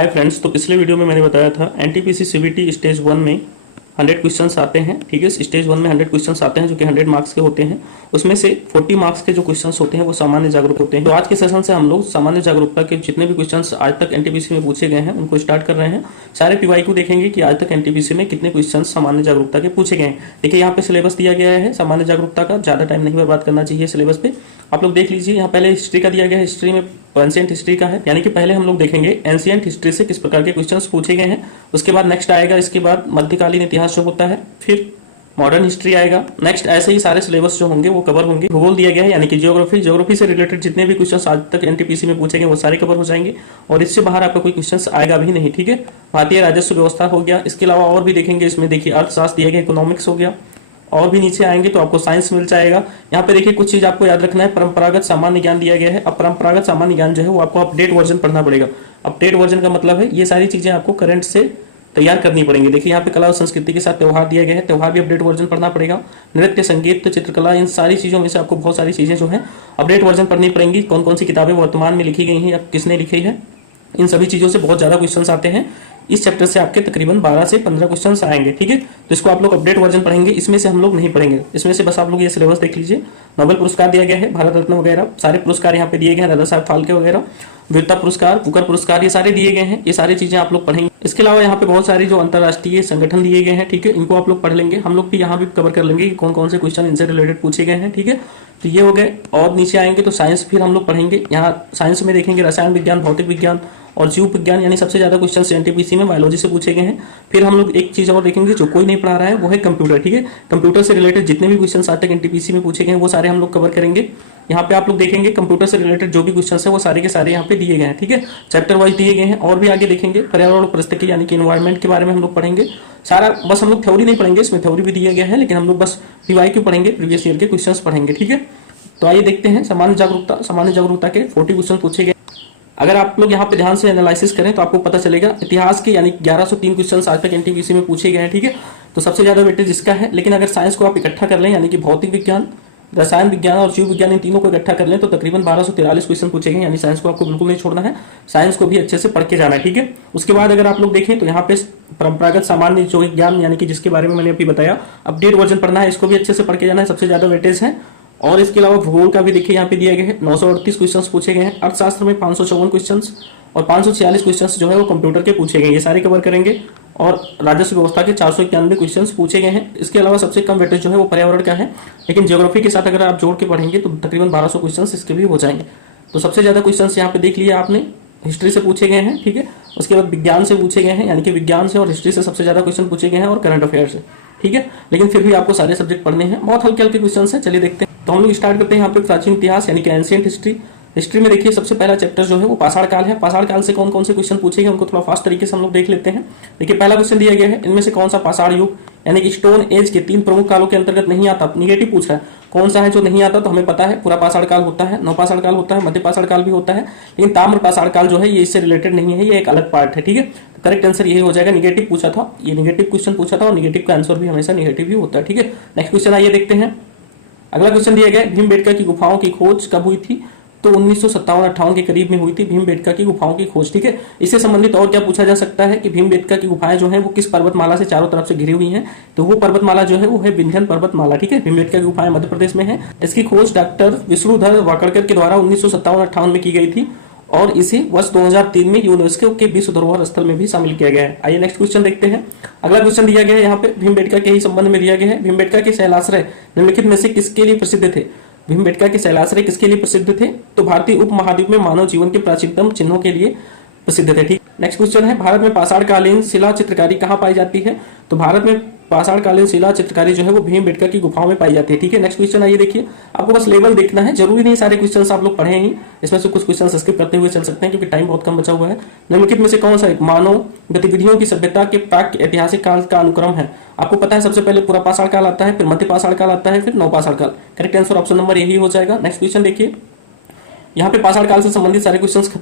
Hi friends, तो पिछले video में मैंने बताया था एनटीपीसी सीबीटी स्टेज 1 में 100 क्वेश्चंस आते हैं। ठीक है, स्टेज 1 में 100 क्वेश्चंस आते हैं जो कि 100 मार्क्स के होते हैं। उसमें से 40 मार्क्स के जो क्वेश्चंस होते हैं वो सामान्य जागरूक होते हैं। तो आज के सेशन से हम लोग सामान्य जागरूकता के जितने भी क्वेश्चंस आज तक एनटीपीसी में पूछे गए हैं उनको स्टार्ट कर रहे हैं। सारे पीवाईक्यू देखेंगे कि आज तक एनटीपीसी में कितने क्वेश्चन सामान्य जागरूकता के पूछे गए हैं। देखिए यहाँ पे सिलेबस दिया गया है सामान्य जागरूकता का, ज्यादा टाइम नहीं बर्बाद करना चाहिए सिलेबस पे। आप लोग देख लीजिए, यहाँ पहले हिस्ट्री का दिया गया है। हिस्ट्री में एंशिएंट हिस्ट्री का है, यानी कि पहले हम लोग देखेंगे एंशिएंट हिस्ट्री से किस प्रकार के क्वेश्चंस पूछे गए हैं। उसके बाद नेक्स्ट आएगा, इसके बाद मध्यकालीन इतिहास जो होता है, फिर मॉडर्न हिस्ट्री आएगा। नेक्स्ट ऐसे ही सारे सिलेबस जो होंगे वो कवर होंगे। भूगोल दिया गया है, यानी कि ज्योग्राफी से रिलेटेड जितने भी क्वेश्चंस आज तक एनटीपीसी में पूछे गए वो सारे कवर हो जाएंगे और इससे बाहर आपका कोई क्वेश्चंस आएगा भी नहीं। ठीक है, भारतीय राजस्व व्यवस्था हो गया। इसके अलावा और भी देखेंगे, इसमें देखिए अर्थशास्त्र दिया गया, इकोनॉमिक्स हो गया, और भी नीचे आएंगे तो आपको साइंस मिल जाएगा। यहाँ पे देखिए कुछ चीज आपको याद रखना है। परंपरागत सामान्य ज्ञान दिया गया है। अब परंपरागत सामान्य ज्ञान जो है वो आपको अपडेट वर्जन पढ़ना पड़ेगा। अपडेट वर्जन का मतलब है ये सारी चीजें आपको करंट से तैयार करनी पड़ेंगी। देखिए यहाँ पे कला और संस्कृति के साथ त्योहार दिया गया है, त्योहार भी अपडेट वर्जन पढ़ना पड़ेगा। नृत्य, संगीत, चित्रकला, इन सारी चीजों में से आपको बहुत सारी चीजें जो है अपडेट वर्जन पढ़नी पड़ेंगी। कौन कौन सी किताबें वर्तमान में लिखी गई हैं या किसने लिखी है, इन सभी चीजों से बहुत ज्यादा क्वेश्चंस आते हैं। इस चैप्टर से आपके तकरीबन 12 से 15 क्वेश्चंस आएंगे। ठीक है, तो इसको आप लोग अपडेट वर्जन पढ़ेंगे। इसमें से हम लोग नहीं पढ़ेंगे, इसमें से बस आप लोग ये सिलेबस देख लीजिए। नोबेल पुरस्कार दिया गया है, भारत रत्न वगैरह सारे पुरस्कार यहाँ पे दिए गए हैं, दादा साहब फाल्के वगैरह, वीरता पुरस्कार, बुकर पुरस्कार, ये सारे दिए गए हैं। ये सारी चीजें आप लोग पढ़ेंगे। इसके अलावा यहाँ पे बहुत सारी जो अंतर्राष्ट्रीय संगठन दिए गए हैं, ठीक है, इनको आप लोग पढ़ लेंगे। हम लोग भी यहाँ भी कवर कर लेंगे कि कौन कौन से क्वेश्चन इनसे रिलेटेड पूछे गए हैं। ठीक है, तो ये हो गए। और नीचे आएंगे तो साइंस फिर हम लोग पढ़ेंगे। यहाँ साइंस में देखेंगे रसायन विज्ञान, भौतिक विज्ञान और जीव विज्ञान, यानी सबसे ज्यादा क्वेश्चन एनटीपीसी में बायोलॉजी से पूछे गए हैं। फिर हम लोग एक चीज और देखेंगे जो कोई नहीं पढ़ा रहा है, वो है कंप्यूटर। ठीक है, कंप्यूटर से रिलेटेड जितने भी क्वेश्चन आज तक एनटीपीसी में पूछे गए हैं वो सारे हम लोग कवर करेंगे। यहाँ पे आप लोग देखेंगे कंप्यूटर से रिलेटेड जो भी क्वेश्चन है वो सारे के सारे यहाँ पे दिए गए हैं। ठीक है, चैप्टर वाइज दिए गए हैं। और भी आगे देखेंगे पर्यावरण परिस्थिति यानी कि एनवायरमेंट के बारे में हम लोग पढ़ेंगे सारा। बस हम लोग थ्योरी नहीं पढ़ेंगे, इसमें थ्योरी भी दिया गया है, लेकिन हम लोग बस पीवाईक्यू पढ़ेंगे, प्रीवियस ईयर के क्वेश्चन पढ़ेंगे। ठीक है, तो आइए देखते हैं सामान्य जागरूकता के 40 क्वेश्चन पूछे गए। अगर आप लोग यहाँ पे ध्यान से एनालिसिस करें तो आपको पता चलेगा इतिहास के यानी 1103 क्वेश्चन आज तक एनटीपीसी में पूछे गए हैं। ठीक है, तो सबसे ज्यादा वेटेज इसका है। लेकिन अगर साइंस को आप इकट्ठा कर लें, यानी कि भौतिक विज्ञान, रसायन विज्ञान और जीव विज्ञान, इन तीनों को इकट्ठा कर लें तो तकरीबन 1243 क्वेश्चन पूछे गए। यानी साइंस को आपको बिल्कुल नहीं छोड़ना है, साइंस को भी अच्छे से पढ़ के जाना है। ठीक है, उसके बाद अगर आप लोग देखें तो यहाँ पे परंपरागत सामान्य जो ज्ञान यानी कि जिसके बारे में मैंने अभी बताया अपडेट वर्जन पढ़ना है, इसको भी अच्छे से पढ़ के जाना है, सबसे ज्यादा वेटेज है। और इसके अलावा भूगोल का भी देखिए यहाँ पे दिया गया है, 938 क्वेश्चंस पूछे गए हैं। अर्थशास्त्र में 554 क्वेश्चंस और 546 क्वेश्चंस जो है वो कंप्यूटर के पूछे गए, ये सारे कवर करेंगे। और राजस्व व्यवस्था के 491 क्वेश्चंस पूछे गए हैं। इसके अलावा सबसे कम वेटेज जो है वो पर्यावरण का है, लेकिन ज्योग्राफी के साथ अगर आप जोड़ के पढ़ेंगे तो तकरीबन 1200 क्वेश्चंस इसके भी हो जाएंगे। तो सबसे ज्यादा क्वेश्चंस यहाँ पे देख लिया आपने, हिस्ट्री से पूछे गए हैं। ठीक है, उसके बाद विज्ञान से पूछे गए हैं, यानी कि विज्ञान से और हिस्ट्री से सबसे ज्यादा क्वेश्चन पूछे गए हैं, और करंट अफेयर से। ठीक है, लेकिन फिर भी आपको सारे सब्जेक्ट पढ़ने हैं, बहुत हल्के हल्के क्वेश्चन है। चलिए देखते हैं। तो हम लोग स्टार्ट करते हैं यहाँ पे प्राचीन इतिहास यानी कि एंशिएंट हिस्ट्री। हिस्ट्री में देखिए सबसे पहला चैप्टर जो है वो पाषाण काल है। पाषाण काल से कौन कौन से क्वेश्चन पूछे गए उनको थोड़ा फास्ट तरीके से हम लोग देख लेते हैं। देखिए पहला क्वेश्चन दिया गया है, इनमें से कौन सा पाषाण युग यानी कि स्टोन एज के 3 प्रमुख कालों के अंतर्गत नहीं आता। निगेटिव पूछा है, कौन सा है जो नहीं आता, तो हमें पता है पूरा पाषाण काल होता है, नवपाषाण काल होता है, मध्य पाषाण काल भी होता है, लेकिन ताम्र पाषाण काल जो है ये इससे रिलेटेड नहीं है, ये एक अलग पार्ट है। ठीक है, तो करेक्ट आंसर यही हो जाएगा। निगेटिव पूछा था, ये निगेटिव क्वेश्चन पूछा था और निगेटिव का आंसर भी हमेशा निगेटिव ही होता है। ठीक है, नेक्स्ट क्वेश्चन आइए देखते हैं। अगला क्वेश्चन दिया गया भीमबेटका की गुफाओं की खोज कब हुई थी, तो 1957-58 के करीब में हुई थी भीमबेटका की गुफाओं की खोज। ठीक है, इससे संबंधित और क्या पूछा जा सकता है कि भीमबेटका की गुफाएं जो है वो किस पर्वतमाला से चारों तरफ से घिरी हुई हैं, तो वो पर्वतमाला जो है वो है विंध्य पर्वतमाला। ठीक है, भीमबेटका की गुफाएं मध्य प्रदेश में है। इसकी खोज डॉक्टर विष्णुधर वाकड़कर के द्वारा 1957-58 में की गई थी और इसे वर्ष 2003 में यूनेस्को के विश्व धरोहर स्थल में भी शामिल किया गया है। आइए नेक्स्ट क्वेश्चन देखते हैं। अगला क्वेश्चन दिया गया है यहाँ पे भीमबेटका के ही संबंध में दिया गया है। भीमबेटका के शैलाश्रय निम्नलिखित में से किसके लिए प्रसिद्ध थे। भीमबेटका के शैलाश्रय किसके लिए प्रसिद्ध थे, तो भारतीय उपमहाद्वीप में मानव जीवन के प्राचीनतम चिन्हों के लिए प्रसिद्ध थे। ठीक, नेक्स्ट क्वेश्चन है भारत में पाषाणकालीन शिला चित्रकारी कहाँ पाई जाती है, तो भारत में पाषाणकालीन शिला चित्रकारी जो है वो भीमबेटका की गुफाओं में पाई जाती है। ठीक है, नेक्स्ट क्वेश्चन आइए देखिए। आपको बस लेवल देखना है, जरूरी नहीं सारे क्वेश्चन आप लोग पढ़े ही, इसमें से कुछ क्वेश्चन स्किप करते हुए चल सकते हैं क्योंकि टाइम बहुत कम बचा हुआ है। निम्नलिखित में से कौन सा एक मानव गतिविधियों की सभ्यता के प्राक ऐतिहासिक काल का अनुक्रम है। आपको पता है सबसे पहले पूरा पाषाण काल आता है, फिर मध्य पाषाण काल आता है, फिर नवपाषाण काल। करेक्ट आंसर ऑप्शन नंबर यही हो जाएगा। नेक्स्ट क्वेश्चन देखिए, यहाँ पे पाषाण काल से संबंधित सारे क्वेश्चंस